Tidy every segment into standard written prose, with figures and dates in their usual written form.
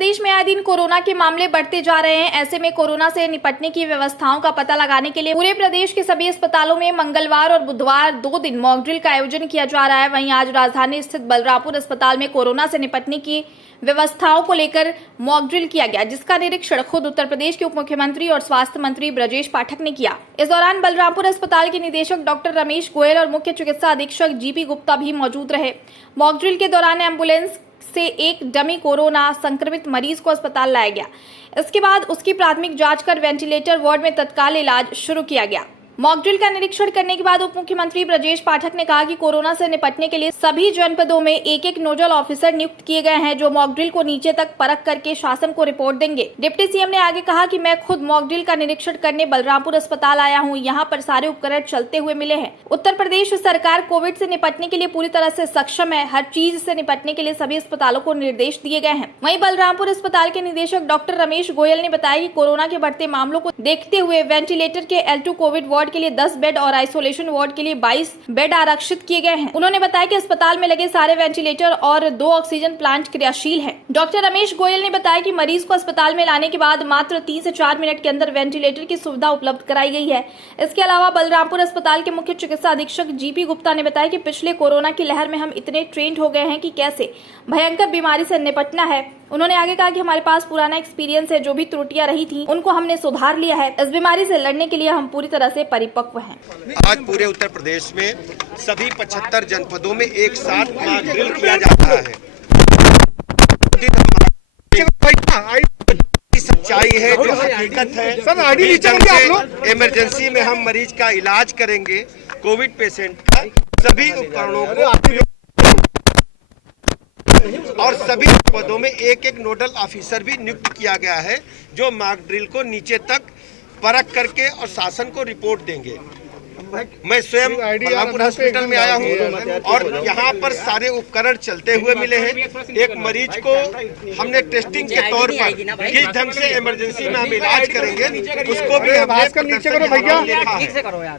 प्रदेश में आए दिन कोरोना के मामले बढ़ते जा रहे हैं। ऐसे में कोरोना से निपटने की व्यवस्थाओं का पता लगाने के लिए पूरे प्रदेश के सभी अस्पतालों में मंगलवार और बुधवार 2 दिन मॉक ड्रिल का आयोजन किया जा रहा है। वहीं आज राजधानी स्थित बलरामपुर अस्पताल में कोरोना से निपटने की व्यवस्थाओं को लेकर मॉक ड्रिल किया गया, जिसका निरीक्षण खुद उत्तर प्रदेश के उप मुख्यमंत्री और स्वास्थ्य मंत्री ब्रजेश पाठक ने किया। इस दौरान बलरामपुर अस्पताल के निदेशक डॉक्टर रमेश गोयल और मुख्य चिकित्सा अधीक्षक जीपी गुप्ता भी मौजूद रहे। मॉक ड्रिल के दौरान एम्बुलेंस से एक डमी कोरोना संक्रमित मरीज को अस्पताल लाया गया। इसके बाद उसकी प्राथमिक जांच कर वेंटिलेटर वार्ड में तत्काल इलाज शुरू किया गया। मॉक ड्रिल का निरीक्षण करने के बाद उप मुख्यमंत्री ब्रजेश पाठक ने कहा कि कोरोना से निपटने के लिए सभी जनपदों में एक एक नोडल ऑफिसर नियुक्त किए गए हैं, जो मॉक ड्रिल को नीचे तक परख करके शासन को रिपोर्ट देंगे। डिप्टी सीएम ने आगे कहा कि मैं खुद मॉक ड्रिल का निरीक्षण करने बलरामपुर अस्पताल आया हूं। यहां पर सारे उपकरण चलते हुए मिले हैं। उत्तर प्रदेश सरकार कोविड से निपटने के लिए पूरी तरह से सक्षम है। हर चीज से निपटने के लिए सभी अस्पतालों को निर्देश दिए गए हैं। वहीं बलरामपुर अस्पताल के निदेशक डॉक्टर रमेश गोयल ने बताया कि कोरोना के बढ़ते मामलों को देखते हुए वेंटिलेटर के L2 कोविड वार्ड के लिए 10 बेड और आइसोलेशन वार्ड के लिए 22 बेड आरक्षित किए गए हैं। उन्होंने बताया कि अस्पताल में लगे सारे वेंटिलेटर और 2 ऑक्सीजन प्लांट क्रियाशील हैं। डॉक्टर रमेश गोयल ने बताया कि मरीज को अस्पताल में लाने के बाद मात्र 3 से 4 मिनट के अंदर वेंटिलेटर की सुविधा उपलब्ध कराई गई है। इसके अलावा बलरामपुर अस्पताल के मुख्य चिकित्सा अधीक्षक जीपी गुप्ता ने बताया कि पिछले कोरोना की लहर में हम इतने ट्रेंड हो गए हैं कि कैसे भयंकर बीमारी से निपटना है। उन्होंने आगे कहा कि हमारे पास पुराना एक्सपीरियंस है, जो भी त्रुटियां रही थी उनको हमने सुधार लिया है। इस बीमारी से लड़ने के लिए हम पूरी तरह से परिपक्व हैं। आज पूरे उत्तर प्रदेश में सभी 75 जनपदों में एक साथ मॉक ड्रिल किया जा रहा है। सच्चाई है, जो हकीकत है। इमरजेंसी में हम मरीज का इलाज करेंगे। कोविड पेशेंट का सभी उपकरणों को और सभी पदों में एक एक नोडल ऑफिसर भी नियुक्त किया गया है, जो मॉक ड्रिल को नीचे तक परख करके और शासन को रिपोर्ट देंगे। मैं स्वयं बलरामपुर हॉस्पिटल में आया हूं और यहाँ पर सारे उपकरण चलते हुए मिले हैं। एक मरीज को हमने टेस्टिंग के तौर पर किस ढंग से इमरजेंसी में हम इलाज करेंगे, उसको भी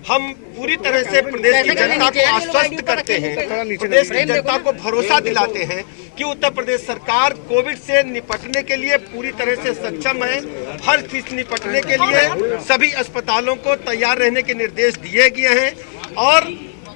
हम पूरी तरह से प्रदेश की जनता को आश्वस्त करते हैं। प्रदेश की जनता को भरोसा दिलाते हैं कि उत्तर प्रदेश सरकार कोविड से निपटने के लिए पूरी तरह से सक्षम है। हर चीज से निपटने के लिए सभी अस्पतालों को तैयार रहने के निर्देश दिए गए हैं और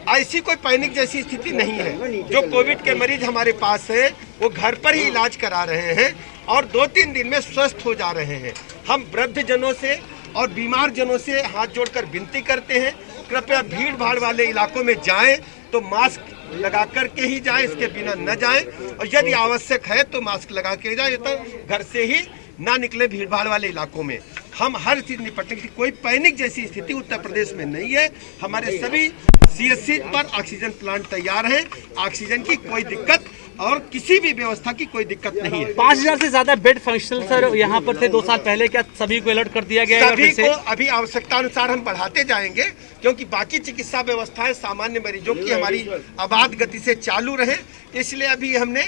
ऐसी कोई पैनिक जैसी स्थिति नहीं है। जो कोविड के मरीज हमारे पास है वो घर पर ही इलाज करा रहे हैं और 2-3 दिन में स्वस्थ हो जा रहे हैं। हम वृद्ध जनों से और बीमार जनों से हाथ जोड़कर विनती करते हैं, कृपया भीड़ भाड़ वाले इलाकों में जाएं तो मास्क लगा करके ही जाएं, इसके बिना न जाएं और यदि आवश्यक है तो मास्क लगा के जाएं, तो घर से ही ना निकले भीड़ भाड़ वाले इलाकों में। हम हर चीज निपटने की कोई पैनिक जैसी स्थिति उत्तर प्रदेश में नहीं है। हमारे सभी CHC पर ऑक्सीजन प्लांट तैयार है। ऑक्सीजन की कोई दिक्कत और किसी भी व्यवस्था की कोई दिक्कत नहीं है। 5000 से ज्यादा बेड फंक्शनल सर यहाँ पर थे 2 साल पहले, क्या सभी को अलर्ट कर दिया गया है? सभी को अभी आवश्यकता अनुसार हम बढ़ाते जाएंगे, क्योंकि बाकी चिकित्सा व्यवस्थाएं सामान्य मरीजों की हमारी आबाद गति से चालू रहे, इसलिए अभी हमने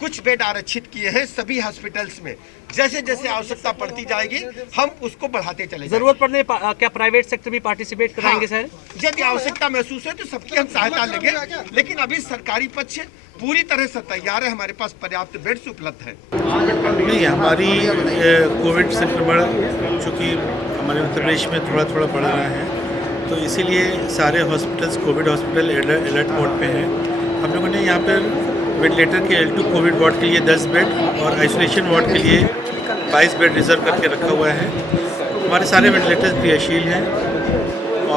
कुछ बेड आरक्षित किए हैं सभी हॉस्पिटल्स में। जैसे जैसे आवश्यकता पड़ती जाएगी हम उसको बढ़ाते चले। जरूरत पड़ने क्या प्राइवेट सेक्टर भी पार्टिसिपेट कराएंगे सर? यदि आवश्यकता महसूस है तो सबकी हम सहायता लेंगे, लेकिन अभी सरकारी पक्ष पूरी तरह से तैयार है। हमारे पास पर्याप्त बेड्स उपलब्ध है। नहीं, हमारी कोविड संक्रमण चूँकि हमारे उत्तर प्रदेश में थोड़ा थोड़ा बढ़ रहा है, तो इसीलिए सारे hospitals Covid hospital alert mode पे हैं। हम लोगों ने यहाँ पर वेंटिलेटर के L2 कोविड वार्ड के लिए 10 बेड और आइसोलेशन वार्ड के लिए 22 बेड रिजर्व करके रखा हुआ है। हमारे सारे वेंटिलेटर्स क्रियाशील हैं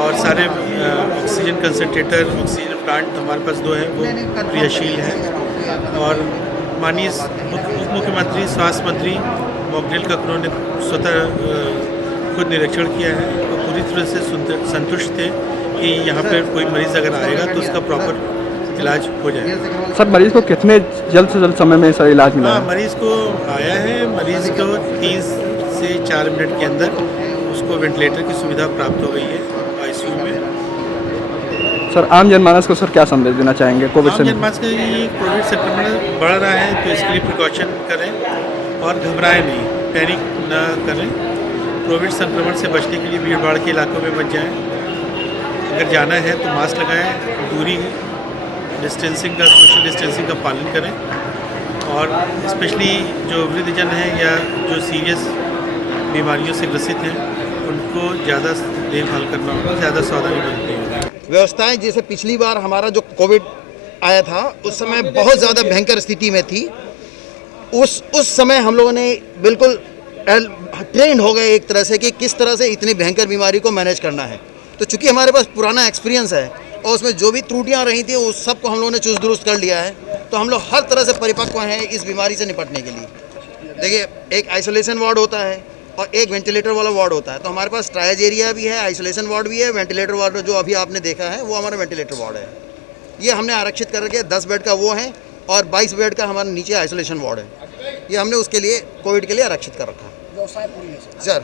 और सारे ऑक्सीजन कंसंट्रेटर, ऑक्सीजन प्लांट हमारे पास 2 हैं, वो क्रियाशील हैं। और माननीय उप मुख्यमंत्री स्वास्थ्य मंत्री मॉक ड्रिल का उन्होंने स्वतः खुद निरीक्षण किया है और पूरी तरह से संतुष्ट थे कि यहाँ पर कोई मरीज़ अगर आएगा तो उसका प्रॉपर इलाज हो जाएगा। सर, मरीज को कितने जल्द से जल्द समय में सर इलाज मिला? मरीज को आया है, मरीज को 3 से 4 मिनट के अंदर उसको वेंटिलेटर की सुविधा प्राप्त हो गई है ICU में। सर, आम जनमानस को सर क्या संदेश देना चाहेंगे कोविड से? आम जनमानस का ये कोविड संक्रमण बढ़ रहा है तो इसके लिए प्रिकॉशन करें और घबराएं नहीं, पैनिक ना करें। कोविड संक्रमण से बचने के लिए भीड़ भाड़ के इलाकों में मत जाएं। अगर जाना है तो मास्क लगाएं, दूरी डिस्टेंसिंग का, सोशल डिस्टेंसिंग का पालन करें और स्पेशली जो वृद्धजन हैं या जो सीरियस बीमारियों से ग्रसित हैं उनको ज़्यादा देखभाल करना होगा, ज़्यादा सावधानी बरतनी होगी। व्यवस्थाएं जैसे पिछली बार हमारा जो कोविड आया था उस समय बहुत ज़्यादा भयंकर स्थिति में थी। उस समय हम लोगों ने बिल्कुल ट्रेंड हो गए एक तरह से कि किस तरह से इतनी भयंकर बीमारी को मैनेज करना है। तो चूंकि हमारे पास पुराना एक्सपीरियंस है और उसमें जो भी त्रुटियां रही थी उस सब को हम लोगों ने चुस्त दुरुस्त कर लिया है, तो हम लोग हर तरह से परिपक्व हैं इस बीमारी से निपटने के लिए। देखिए, एक आइसोलेशन वार्ड होता है और एक वेंटिलेटर वाला वार्ड होता है, तो हमारे पास ट्रायज एरिया भी है, आइसोलेशन वार्ड भी है, वेंटिलेटर वार्ड जो अभी आपने देखा है वो हमारा वेंटिलेटर वार्ड है। ये हमने आरक्षित करके 10 बेड का वो है और 22 बेड का हमारा नीचे आइसोलेशन वार्ड है। ये हमने उसके लिए कोविड के लिए आरक्षित कर रखा है। सर